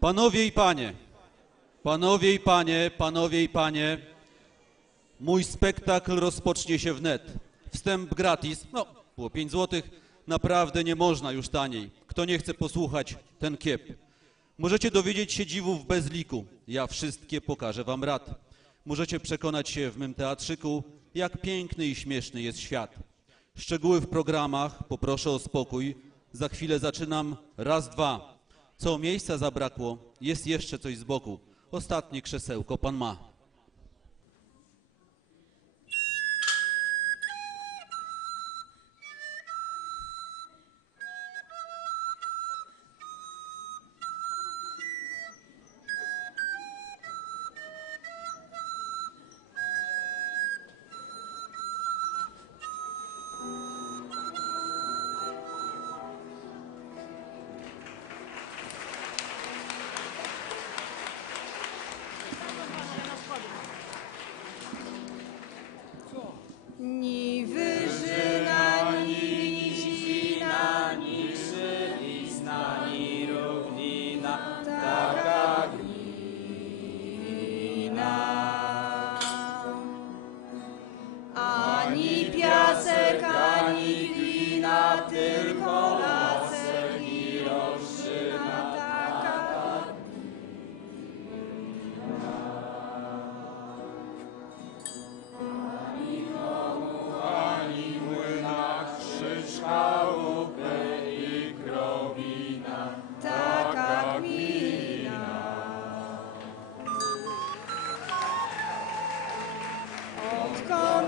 Panowie i panie, panowie i panie, panowie i panie, mój spektakl rozpocznie się wnet. Wstęp gratis, no, było 5 złotych, naprawdę nie można już taniej. Kto nie chce posłuchać, ten kiep. Możecie dowiedzieć się dziwów bez liku, ja wszystkie pokażę wam rad. Możecie przekonać się w mym teatrzyku, jak piękny i śmieszny jest świat. Szczegóły w programach, poproszę o spokój. Za chwilę zaczynam. Raz, dwa. Co miejsca zabrakło, jest jeszcze coś z boku. Ostatnie krzesełko pan ma.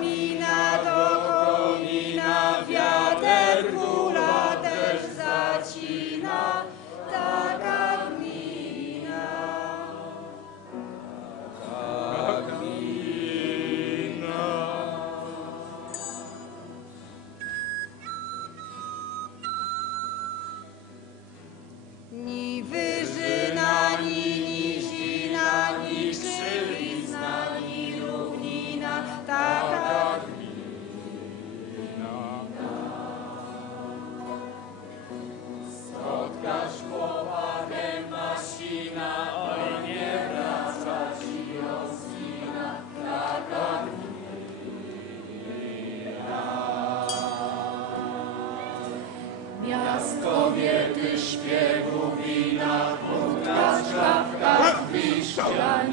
Komina do komina wiader hula też zacina, taka gmina. Ni wyżyna, Miasto wielki śpiewu wina, wódka, szkawka, piszczelina,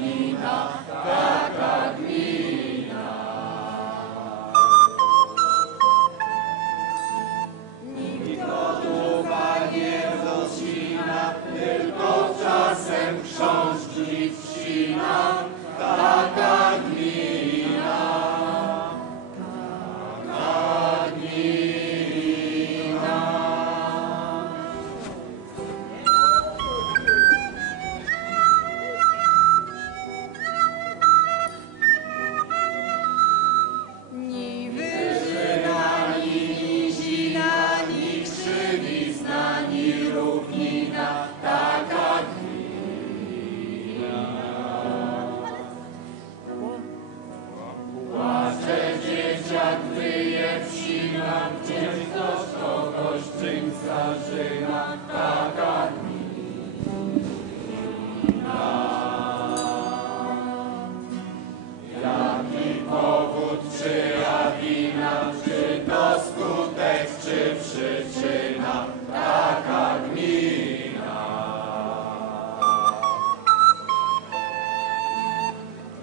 czy przyczyna, taka gmina.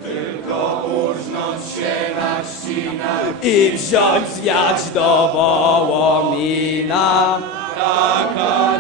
Tylko urżnąć się na trzcinach i wziąć zwiać do Wołomina. taka.